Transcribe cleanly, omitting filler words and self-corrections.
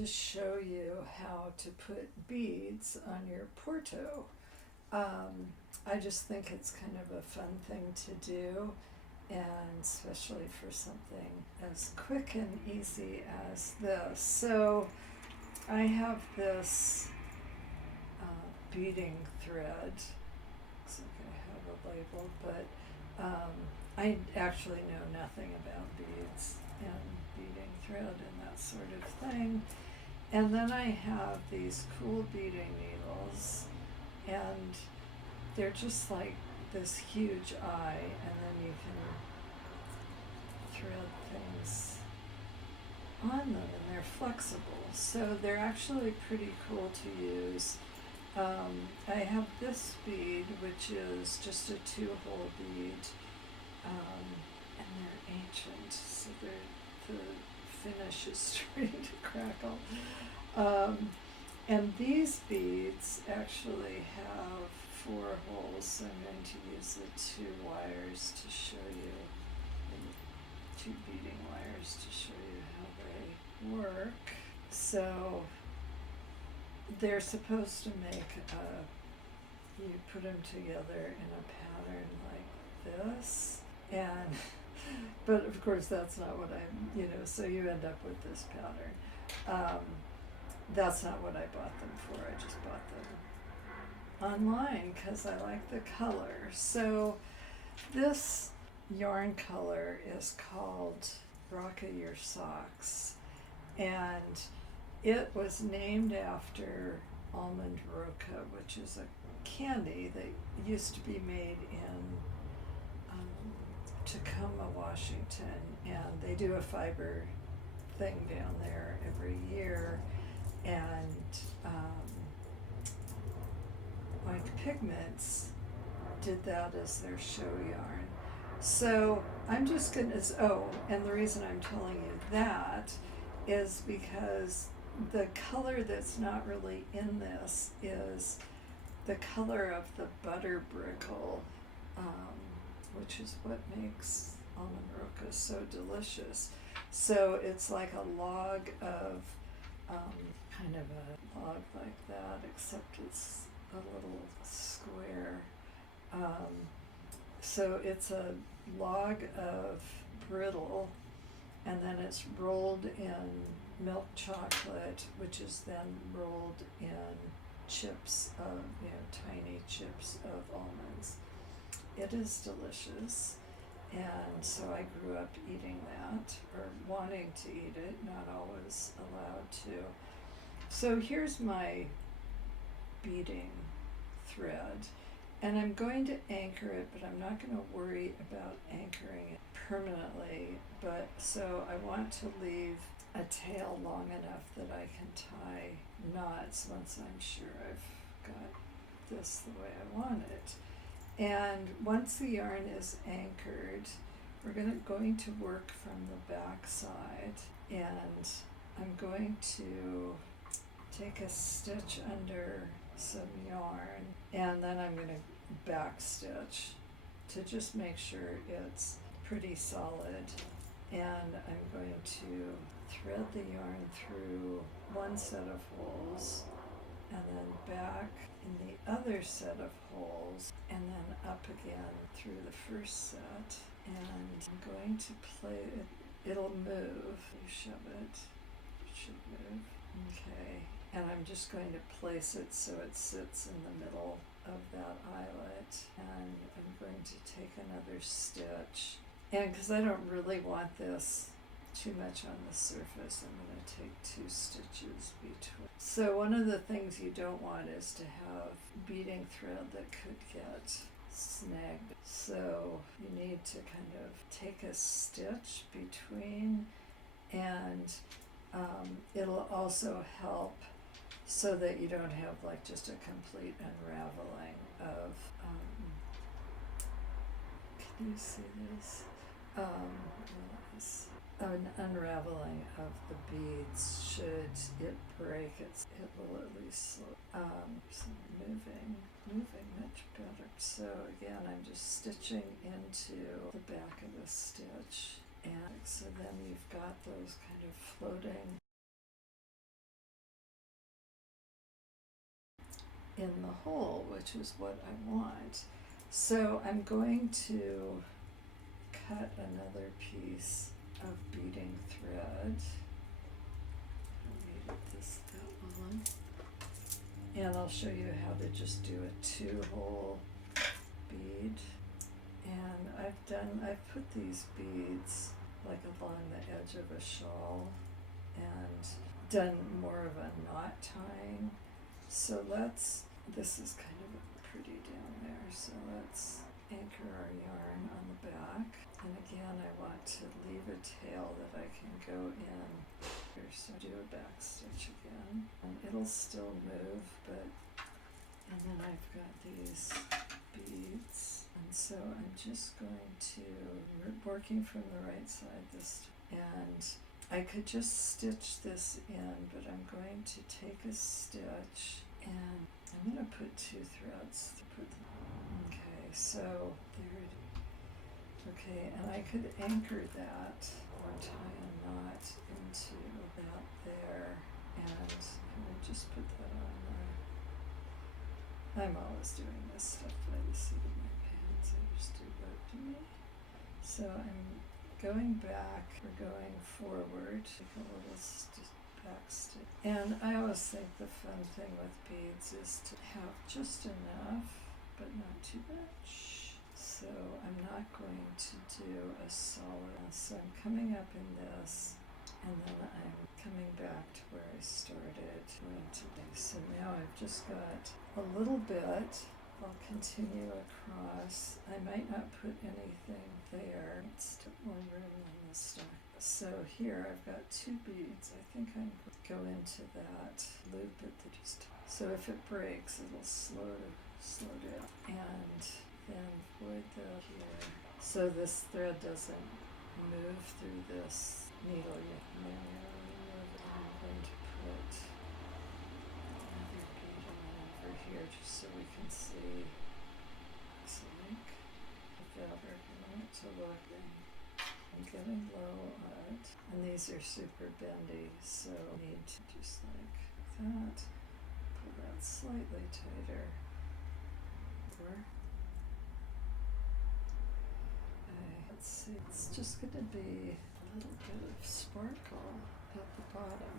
to show you how to put beads on your Porto. I just think it's kind of a fun thing to do, and especially for something as quick and easy as this. So I have this beading thread. Looks like I have a label, but I actually know nothing about beads and beading thread and that sort of thing. And then I have these cool beading needles, and they're just like this huge eye, and then you can thread things on them, and they're flexible. So they're actually pretty cool to use. I have this bead, which is just a 2-hole bead, and they're ancient, so the finish is starting to crackle. And these beads actually have 4 holes, so I'm going to use the 2 wires to show you, the 2 beading wires to show you how they work. So they're supposed to make you put them together in a pattern like this, and but of course that's not what so you end up with this pattern. That's not what I bought them for. I just bought them online because I like the color. So this yarn color is called Roca Your Socks, and it was named after Almond Roca, which is a candy that used to be made in Tacoma, Washington, and they do a fiber thing down there every year, and like Pigments did that as their show yarn. So I'm just gonna, and the reason I'm telling you that is because the color that's not really in this is the color of the butter brickle, which is what makes Almond Roca so delicious. So it's like a log of, kind of a log like that, except it's a little square. So it's a log of brittle, and then it's rolled in milk chocolate, which is then rolled in chips of, tiny chips of almonds. It is delicious, and so I grew up eating that, or wanting to eat it, not always allowed to. So here's my beading thread, and I'm going to anchor it, but I'm not going to worry about anchoring it permanently. But so I want to leave a tail long enough that I can tie knots once I'm sure I've got this the way I want it. And once the yarn is anchored, we're going to work from the back side, and I'm going to take a stitch under some yarn, and then I'm going to back stitch to just make sure it's pretty solid. And I'm going to thread the yarn through one set of holes, and then back in the other set of holes, and then up again through the first set. And I'm going to play it, it'll move. You shove it, it should move. Okay. And I'm just going to place it so it sits in the middle of that eyelet. And I'm going to take another stitch. And because I don't really want this too much on the surface, I'm going to take 2 stitches between. So one of the things you don't want is to have beading thread that could get snagged. So you need to kind of take a stitch between, and it'll also help so that you don't have like just a complete unraveling of, can you see this? An unraveling of the beads. Should it break, it will at least slow. So moving much better. So again, I'm just stitching into the back of the stitch, and so then you've got those kind of floating in the hole, which is what I want. So I'm going to cut another piece of beading thread. I needed this that long. And I'll show you how to just do a 2-hole bead. And I've put these beads like along the edge of a shawl and done more of a knot tying. So this is kind of pretty down there, so let's anchor our yarn on the back. And again, I want to leave a tail that I can go in here, so do a back stitch again. And it'll still move, and then I've got these beads. And so I'm just going to, working from the right side this time, and I could just stitch this in, but I'm going to take a stitch and I'm going to put 2 threads. Okay, so there it is. Okay, and I could anchor that or tie a knot into that there, and I'm going to just put that on there. I'm always doing this stuff by the seat of my pants. I just do that to me. So I'm going back, we're going forward, take a little back stitch. And I always think the fun thing with beads is to have just enough, but not too much. So I'm not going to do a solid, so I'm coming up in this, and then I'm coming back to where I started. So now I've just got a little bit. I'll continue across. I might not put anything there. It's more room than the stock. So here I've got 2 beads. I think I'm going to go into that loop at the just. So if it breaks, it'll slow down. And then for the here. So this thread doesn't move through this needle yet. I'm going to put another bead on over here just so we can see. Looks like the fabric. I want it to look. I'm getting low on it, and these are super bendy, so I need to just like that. Pull that slightly tighter. Okay, let's see. It's just going to be a little bit of sparkle at the bottom.